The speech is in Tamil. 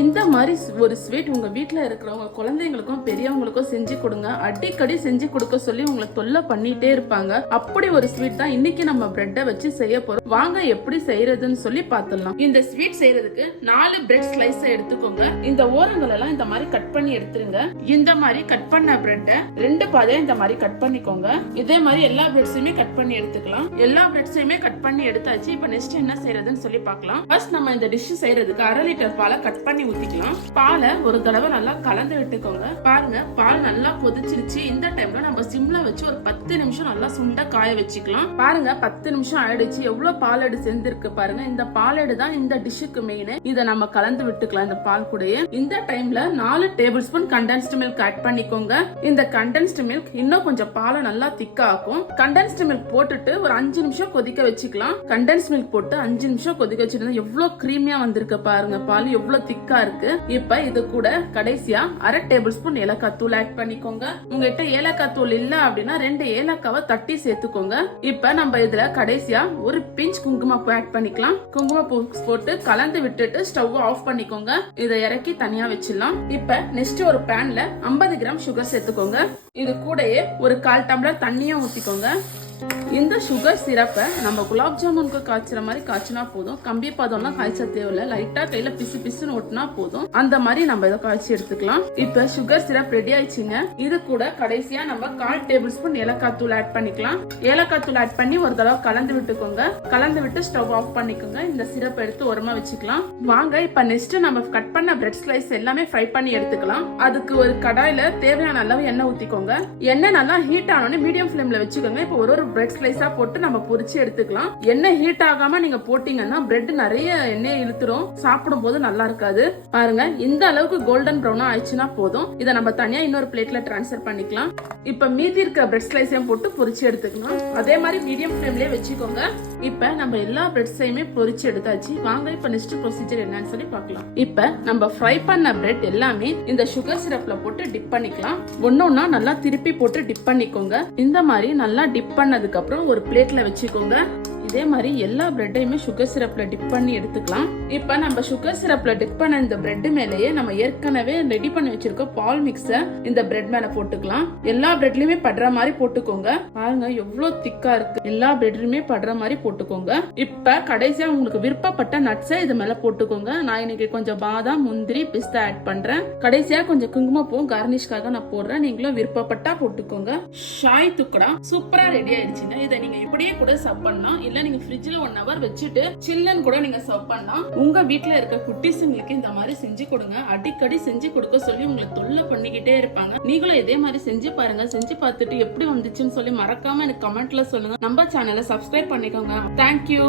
இந்த மாதிரி ஒரு ஸ்வீட் உங்க வீட்டுல இருக்கிறவங்க குழந்தைங்களுக்கும் பெரியவங்களுக்கும் செஞ்சு கொடுங்க. அடிக்கடி செஞ்சு கொடுக்க சொல்லி உங்களை தொல்லை பண்ணிட்டே இருப்பாங்க. அப்படி ஒரு ஸ்வீட் தான் இன்னைக்கு நம்ம பிரெட்டை வச்சு செய்ய போறோம். வாங்க எப்படி செய்யறதுன்னு சொல்லி பாத்துடலாம். இந்த ஸ்வீட் செய்யறதுக்கு 4 பிரெட் ஸ்லைஸ் எடுத்துக்கோங்க. இந்த ஓரங்கள் எல்லாம் இந்த மாதிரி கட் பண்ணி எடுத்துருங்க. இந்த மாதிரி கட் பண்ண பிரெட்டை 2 பாதையா இந்த மாதிரி கட் பண்ணிக்கோங்க. இதே மாதிரி எல்லா பிரெட்ஸையுமே கட் பண்ணி எடுத்துக்கலாம். எல்லா பிரெட்ஸையுமே கட் பண்ணி எடுத்தாச்சு. இப்ப நெக்ஸ்ட் என்ன செய்யறதுன்னு சொல்லி பார்க்கலாம். ஃபர்ஸ்ட் நம்ம இந்த டிஷ் செய்யறதுக்கு 1/2 லிட்டர் பாலை கட் பண்ணி ஊத்திக்கலாம். பாலை ஒரு தடவை நல்லா கலந்து விட்டுக்கோங்க. பாருங்க பால் நல்லா கொதிச்சிருச்சு. இந்த டைம்ல நம்ம சிம்ல வச்சு ஒரு 10 நிமிஷம் நல்லா சுண்ட காய வச்சுக்கலாம். பாருங்க 10 நிமிஷம் ஆயிடுச்சு. எவ்வளவு பாலடு சேர்ந்திருக்கு பாருங்க. இந்த பாலடு தான் இந்த டிஷ்ஷுக்கு மெயின். இதை நம்ம கலந்து விட்டுக்கலாம் இந்த பால் கூடயே. இந்த டைம்ல 4 table spoon condensed milk add பண்ணிக்கோங்க. இந்த கண்டென்ஸ்டு மில்க் இன்னும் கொஞ்சம் பாலை நல்லா திக்கா ஆக்கும். கண்டென்ஸ்டு மில்க் போட்டுட்டு ஒரு 5 நிமிஷம் கொதிக்க வச்சுக்கலாம். கண்டென்ஸ் மில்க் போட்டு 5 நிமிஷம் கொதிக்க வச்சிருந்தா எவ்வளவு கிரீமியா வந்திருக்கு பாருங்க. பால் எவ்வளவு திக்கா இருக்கு. இப்ப இது கூட கடைசியா 1/2 டேபிள் ஸ்பூன் ஏலக்காய் தூள் ஆட் பண்ணிக்கோங்க. உங்ககிட்ட ஏலக்காய் தூள் இல்ல அப்படின்னா 2 ஏலக்காவை தட்டி சேர்த்துக்கோங்க. இப்ப நம்ம இதுல கடைசியா ஒரு பிஞ்ச் குங்குமப்பூ ஆட் பண்ணிக்கலாம். குங்குமப்பூ போட்டு கலந்து விட்டுட்டு ஸ்டவ் ஆஃப் பண்ணிக்கோங்க. இதை இறக்கி தனியா வச்சிடலாம். இப்ப நெக்ஸ்ட் ஒரு பேன்ல 50 கிராம் சுகர் சேர்த்துக்கோங்க. இது கூடயே ஒரு 1/4 டம்ளர் தண்ணியும் ஊத்திக்கோங்க. இந்த சுகர் சிரப்பை நம்ம குலாப் ஜாமுனுக்கு காய்ச்சற மாதிரி காய்ச்சினா போதும். கம்பி பதம்லாம் காய்ச்ச தேவையில்ல. லைட்டா கையில பிசு பிசுன்னு ஒட்டினா போதும். அந்த மாதிரி நம்ம இதை காய்ச்சி எடுத்துக்கலாம். இப்ப சுகர் சிரப் ரெடி ஆயிடுச்சுங்க. இது கூட கடைசியா நம்ம 1/4 டேபிள் ஸ்பூன் ஏலக்காய் தூள் ஆட் பண்ணிக்கலாம். ஏலக்காய் தூள் ஆட் பண்ணி ஒரு தடவை கலந்து விட்டுக்கோங்க. கலந்து விட்டு ஸ்டவ் ஆஃப் பண்ணிக்கோங்க. இந்த சிரப் எடுத்து ஓரமா வச்சுக்கலாம். வாங்க இப்ப நெக்ஸ்ட் நம்ம கட் பண்ண பிரெட் ஸ்லைஸ் எல்லாமே ஃப்ரை பண்ணி எடுத்துக்கலாம். அதுக்கு ஒரு கடாயில தேவையான அளவு எண்ணெய் ஊத்திக்கோங்க. எண்ணெய் நல்லா ஹீட் ஆனோடனே மீடியம் ஃபிளேம்ல வச்சுக்கோங்க. இப்ப ஒரு பிரெட் ஸ்லைஸா போட்டு நம்ம பொரிச்சு எடுத்துக்கலாம். எண்ணெய் ஹீட் ஆகாம நீங்க போட்டீங்கன்னா பிரெட் நிறைய எண்ணெய் இழுத்துரும். சாப்பிடும் போது நல்லா இருக்காது. பாருங்க இந்த அளவுக்கு கோல்டன் ப்ரௌனா ஆயிடுச்சுன்னா போதும். இதை நம்ம தனியா இன்னொரு பிளேட்ல டிரான்ஸ்ஃபர் பண்ணிக்கலாம். இப்ப மீதி இருக்க பிரெட் ஸ்லைஸையும் போட்டு பொரிச்சு எடுத்துக்கலாம். அதே மாதிரி மீடியம் ஃபிளேம்லயே வச்சுக்கோங்க. இப்ப நம்ம எல்லா பிரெட்ஸையுமே பொரிச்சு எடுத்தாச்சு. வாங்க இப்ப நெக்ஸ்ட் ப்ரொசீஜர் என்னன்னு சொல்லி பார்க்கலாம். இப்ப நம்ம ஃப்ரை பண்ண பிரெட் எல்லாமே இந்த சுகர் சிரப்ல போட்டு டிப் பண்ணிக்கலாம். ஒன்னொன்னா நல்லா திருப்பி போட்டு டிப் பண்ணிக்கோங்க. இந்த மாதிரி நல்லா டிப் பண்ணதுக்கு அப்புறம் ஒரு பிளேட்ல வச்சுக்கோங்க. இதே மாதிரி எல்லா பிரெட்டையுமே சுகர் சிரப்ல டிப் பண்ணி எடுத்துக்கலாம். இப்ப நம்ம சுகர் சிரப்ல டிப் பண்ண இந்த பிரெட் மேலேயே நம்ம ஏற்கனவே ரெடி பண்ணி வச்சிருக்க பால் மிக்ஸ இந்த பிரெட் மேல போட்டுக்கலாம். எல்லா பிரெட்லயுமே படுற மாதிரி போட்டுக்கோங்க. பாருங்க எவ்வளவு திக்கா இருக்கு. எல்லா பிரெட்லயுமே படுற மாதிரி போட்டுக்கோங்க. இப்ப கடைசியா உங்களுக்கு விருப்பப்பட்ட நட்ஸை இது மேல போட்டுக்கோங்க. நான் இன்னைக்கு கொஞ்சம் பாதாம், முந்திரி, பிஸ்தா ஆட் பண்றேன். கடைசியா கொஞ்சம் குங்குமப்பூ கார்னிஷ்காக நான் போடுறேன். நீங்களும் விருப்பப்பட்டா போட்டுக்கோங்க. ஷாய் துக்கடா சூப்பரா ரெடி ஆயிடுச்சுங்க. இதை நீங்க இப்படியே கூட சர்வ் பண்ணலாம். இல்ல நீங்க ஃப்ரிட்ஜ்ல 1 hour வச்சுட்டு சில்லுன்னு கூட நீங்க சர்வ் பண்ணலாம். உங்க வீட்ல இருக்க குட்டீஸ்ங்களுக்கு இந்த மாதிரி செஞ்சு கொடுங்க. அடிக்கடி செஞ்சு கொடுக்க சொல்லி உங்களை தொல்லை பண்ணிக்கிட்டே இருப்பாங்க. நீங்களும் இதே மாதிரி செஞ்சு பாருங்க. செஞ்சு பார்த்துட்டு எப்படி வந்துச்சுன்னு சொல்லி மறக்காம எனக்கு கமெண்ட்ல சொல்லுங்க. நம்ம சேனலை சப்ஸ்கிரைப் பண்ணிக்கோங்க. தேங்க்யூ.